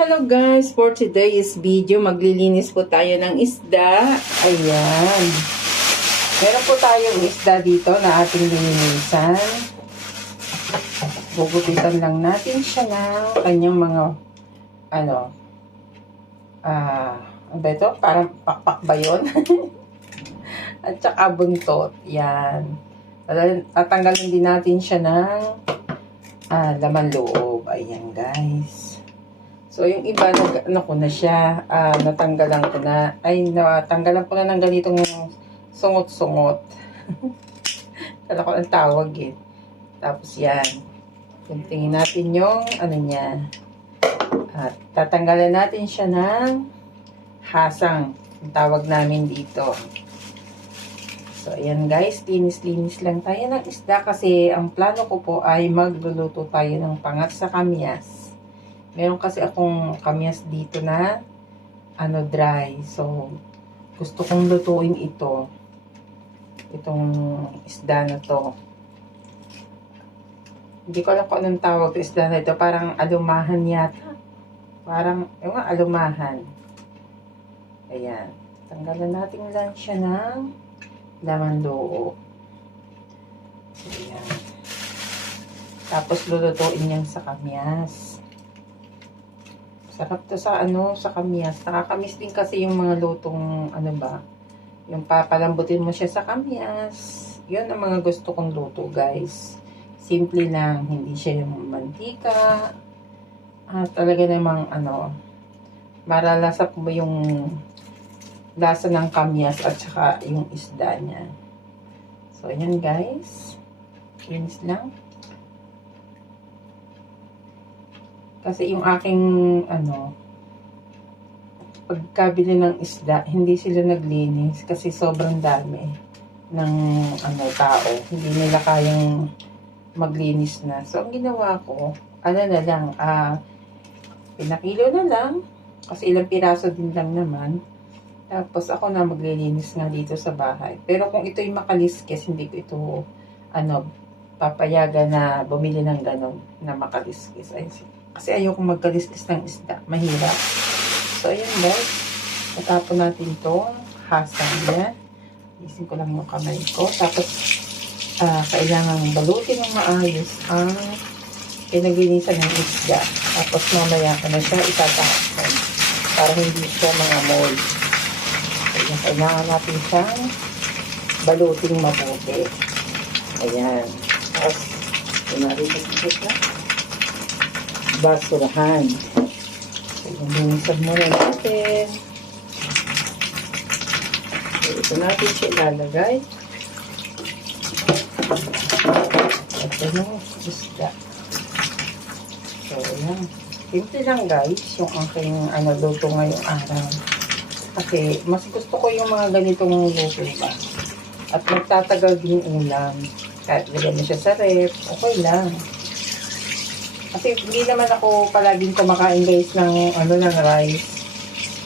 Hello guys, for today's video, maglilinis po tayo ng isda. Ayan. Meron po tayong isda dito na ating lilinisan. Gugupitan lang natin siya ng kanyang mga, ano ba ito? Parang pakpak ba yun? At saka buntot. Yan. Tatanggalin din natin siya ng laman loob. Ayan guys. So, yung iba, ano ko na siya, natanggalan ko na ng ganitong sungot-sungot. Kala ko ang tawag eh. Tapos yan. Tingin natin yung, ano niya. At tatanggalan natin siya ng hasang. Ang tawag namin dito. So, ayan guys, linis-linis lang tayo ng isda kasi ang plano ko po ay magluluto tayo ng pangat sa kamyas. Meron kasi akong kamyas dito na dry. So, gusto kong lutuin ito. Itong isda na to. Hindi ko alam kung anong tawag ito isda na ito. Parang alumahan yata. Parang, alumahan. Ayan. Tanggalan natin lang siya ng laman loob. Ayan. Tapos lulutuin yan sa kamyas. Sarap to sa kamyas. Nakakamiss din kasi yung mga lutong, yung papalambutin mo siya sa kamyas. Yun ang mga gusto kong luto, guys. Simple lang, hindi siya yung mantika. Talaga namang, maralasap mo yung lasa ng kamyas at saka yung isda niya. So, ayan, guys. Linis lang. Kasi yung aking, pagkabili ng isda, hindi sila naglinis kasi sobrang dami ng, tao. Hindi nila kayang maglinis na. So, ang ginawa ko, na lang, pinakilo na lang, kasi ilang piraso din lang naman. Tapos, ako na maglilinis nga dito sa bahay. Pero kung ito'y makaliskes, hindi ko ito, papayagan na bumili ng ganon na makaliskes. Kasi ayoko magkaliskis ng isda. Mahirap. So, ayan guys. Natapon natin itong hasang yan. Isin ko lang yung kamay ko. Tapos, kailangan balutin ng maayos ang pinaglinisan ng isda. Tapos, mamaya ko na siya itatapon para hindi siya mga mold. Ayan, kailangan natin siyang balutin mabuti. Ayan. Tapos, pinarinig na. Basurahan. So, linisan muna natin. So, ito natin siya ilalagay. At yung isda. So, ayan. Simple lang guys, yung aking luto ngayong araw. Kasi, mas gusto ko yung mga ganitong luto ba. At magtatagal din ulam. Kahit lagyan mo siya sa ref, okay lang. Kasi hindi naman ako palaging kumakain guys ng ng rice.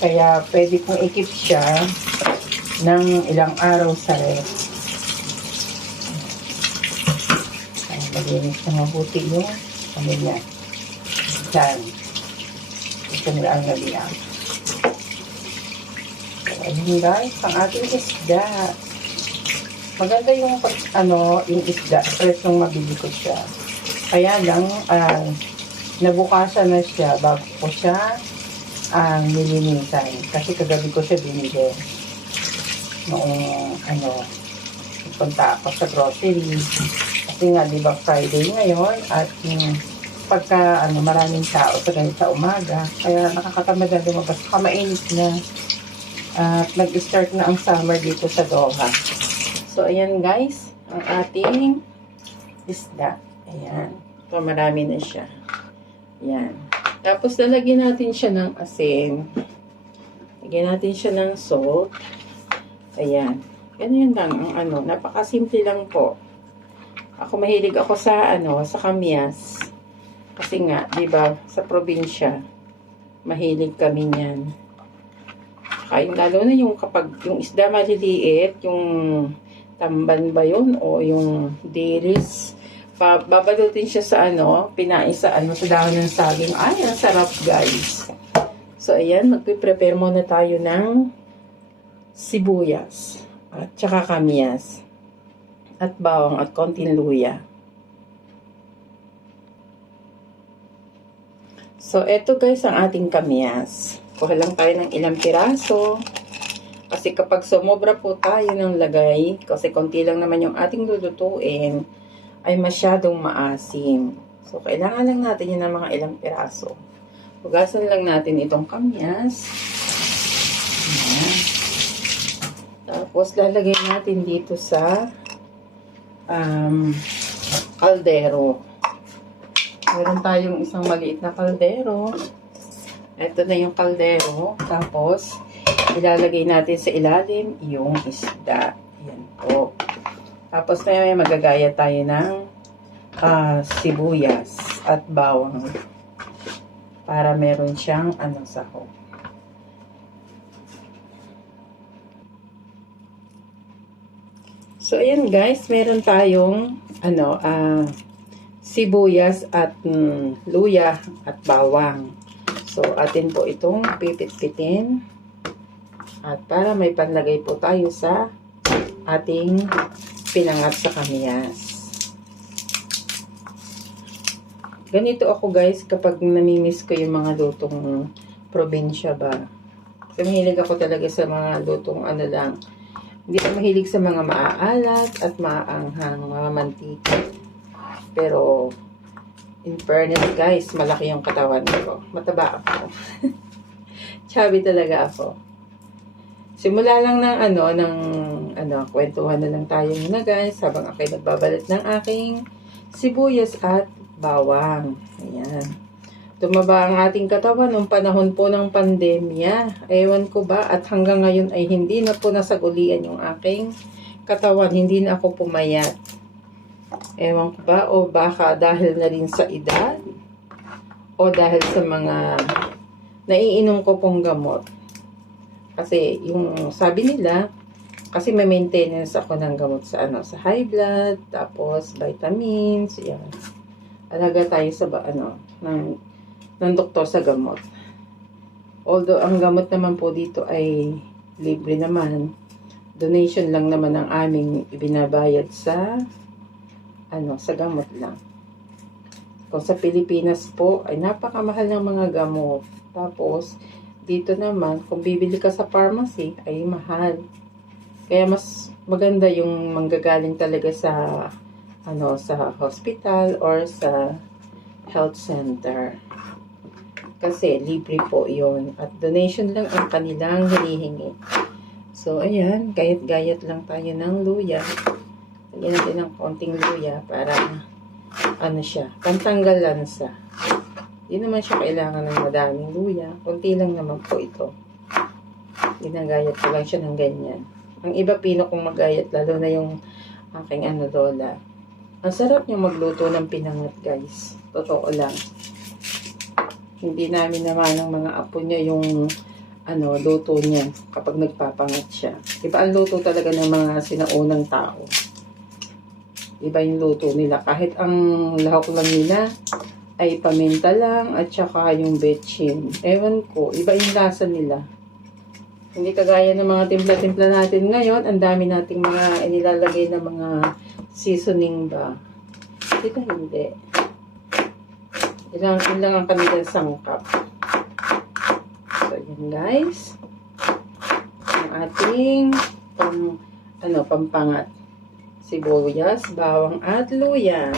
Kaya pwede kong i-keep siya ng ilang araw sa ref. Kaya malinis na mabuti yung niya. Diyan. Ito nila ang nabiyang. So, ayun guys, ang ating isda. Maganda yung yung isda. Fresh nung mabili ko siya. Kaya lang, nabukasan na siya bago ko siya nilinisan. Kasi kagabi ko siya binili. Noong, punta ako sa grocery. Kasi nga, di ba, Friday ngayon. At pagka, maraming tao sa ganito sa umaga. Kaya nakakatamad na lumabas. Kamainit na. At nag-start na ang summer dito sa Doha. So, ayan guys. Ang ating isda. Ayan. Ito, marami na siya. Ayan. Tapos, lalagyan natin siya ng asin. Lagyan natin siya ng salt. Ayan. Ganyan lang. Ang napakasimple lang po. Ako, mahilig ako sa, sa kamyas. Kasi nga, diba, sa probinsya, mahilig kami niyan. Lalo na yung kapag, yung isda maliliit, yung tamban ba yun, o yung diris, Babalutin siya sa pinain sa sa dahon ng saging. Ay, ang sarap guys. So, ayan, magpiprepare muna tayo ng sibuyas at tsaka kamyas at bawang at konting luya. So, eto guys ang ating kamyas. Kuha lang tayo ng ilang piraso. Kasi kapag sumobra po tayo ng lagay, kasi konti lang naman yung ating lulutuin, ay masyadong maasim. So, kailangan lang natin yun ng mga ilang piraso. Hugasan lang natin itong kamyas. Ayan. Tapos, lalagay natin dito sa kaldero. Meron tayong isang maliit na kaldero. Ito na yung kaldero. Tapos, ilalagay natin sa ilalim yung isda. Ayan po. Tapos may magagaya tayo ng sibuyas at bawang para meron siyang sahog. So ayan guys, meron tayong sibuyas at luya at bawang. So atin po itong pipit-pitin at para may panlagay po tayo sa ating pinangat sa kamyas. Ganito ako guys kapag namimiss ko yung mga lutong probinsya ba. Kasi mahilig ako talaga sa mga lutong lang. Hindi ako mahilig sa mga maaalat at maaanghang, mga mantika. Pero in fairness guys, malaki yung katawan ko. Mataba ako. Chubby talaga ako. Simula lang ng kwentuhan na lang tayo muna guys habang ako'y nagbabalat ng aking sibuyas at bawang. Ayan. Tumaba ang ating katawan nung panahon po ng pandemya. Ewan ko ba at hanggang ngayon ay hindi na po nasagulian yung aking katawan. Hindi na ako pumayat. Ewan ko ba o baka dahil na rin sa edad o dahil sa mga naiinom ko pong gamot. Kasi yung sabi nila, kasi may maintenance ako ng gamot sa sa high blood, tapos vitamins, yan. Alaga tayo sa ng doktor sa gamot. Although ang gamot naman po dito ay libre naman. Donation lang naman ang aming ibinabayad sa sa gamot lang. Kung sa Pilipinas po ay napakamahal ng mga gamot. Tapos dito naman, kung bibili ka sa pharmacy, ay mahal. Kaya mas maganda yung manggagaling talaga sa sa hospital or sa health center. Kasi libre po yun. At donation lang ang kanilang hinihingi. So, ayan. Gayat-gayat lang tayo ng luya. Lagyan natin ng konting luya para siya, pantanggal lansa. Hindi naman siya kailangan ng madaming luya. Kunti lang naman po ito. Ginagayat ko lang siya ng ganyan. Ang iba pino kong magayat, lalo na yung aking lola. Ang sarap niyang magluto ng pinangat guys. Totoo lang. Hindi namin naman ng mga apo niya yung luto niya kapag nagpapangat siya. Iba ang luto talaga ng mga sinaunang tao. Iba yung luto nila. Kahit ang lahok lang nila ay paminta lang at saka yung betchin. Ewan ko, iba yung lasa nila. Hindi kagaya ng mga timpla-timpla natin ngayon. Ang dami nating mga inilalagay na mga seasoning ba. Dito hindi. Ilang ang kanilang sangkap. So, yun guys. Ang ating pampangat. Sibuyas, bawang at luya.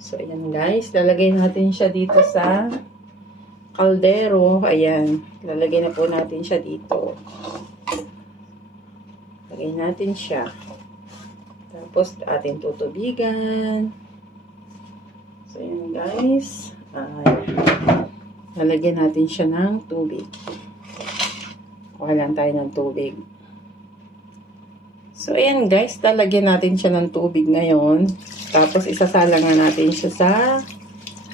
So, ayan guys. Lalagay natin siya dito sa kaldero. Ayan. Lalagay na po natin siya dito. Lagay natin siya. Tapos, ating tutubigan. So, ayan guys. Lalagyan natin siya ng tubig. Kuha lang tayo ng tubig. So, ayan guys. Lalagyan natin siya ng tubig ngayon. Tapos, isasalang na natin siya sa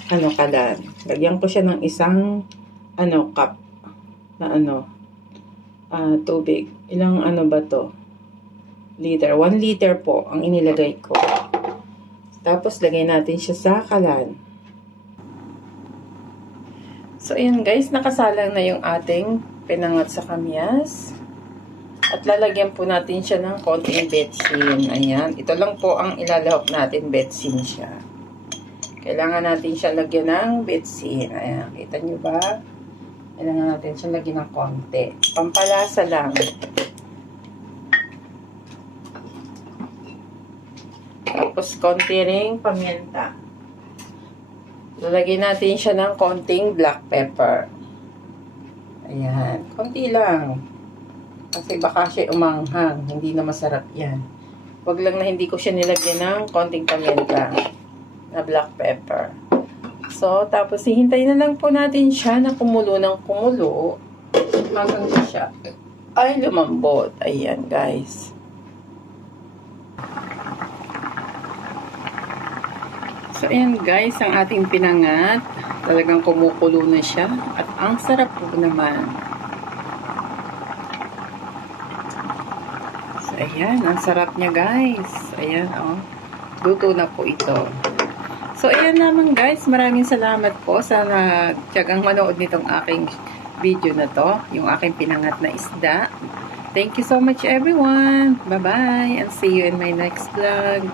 kalan. Lagyan ko siya ng isang cup na tubig. Ilang ba to? Liter. 1 liter po ang inilagay ko. Tapos, lagay natin siya sa kalan. So, ayan guys, nakasalang na yung ating pinangat sa kamyas. At lalagyan po natin siya ng konting betsin. Ayan, ito lang po ang ilalahok natin, betsin siya. Kailangan natin siya lagyan ng betsin. Ayan, kita nyo ba? Kailangan natin siya lagyan ng konti. Pampalasa lang. Tapos, konti ring paminta. Lalagyan natin siya ng konting black pepper. Ayan, konti lang. Kasi baka siya umanghang. Hindi na masarap yan. Huwag lang na hindi ko siya nilagyan ng konting paminta na black pepper. So, tapos hihintayin na lang po natin siya na kumulo ng kumulo hanggang siya ay lumambot. Ayan, guys. So, ayan guys, ang ating pinangat. Talagang kumukulo na siya. At ang sarap po naman. So, ayan. Ang sarap niya guys. Ayan, oh. Luto na po ito. So, ayan naman guys. Maraming salamat po sa nagtiyagang manood nitong aking video na to. Yung aking pinangat na isda. Thank you so much everyone. Bye-bye. And see you in my next vlog.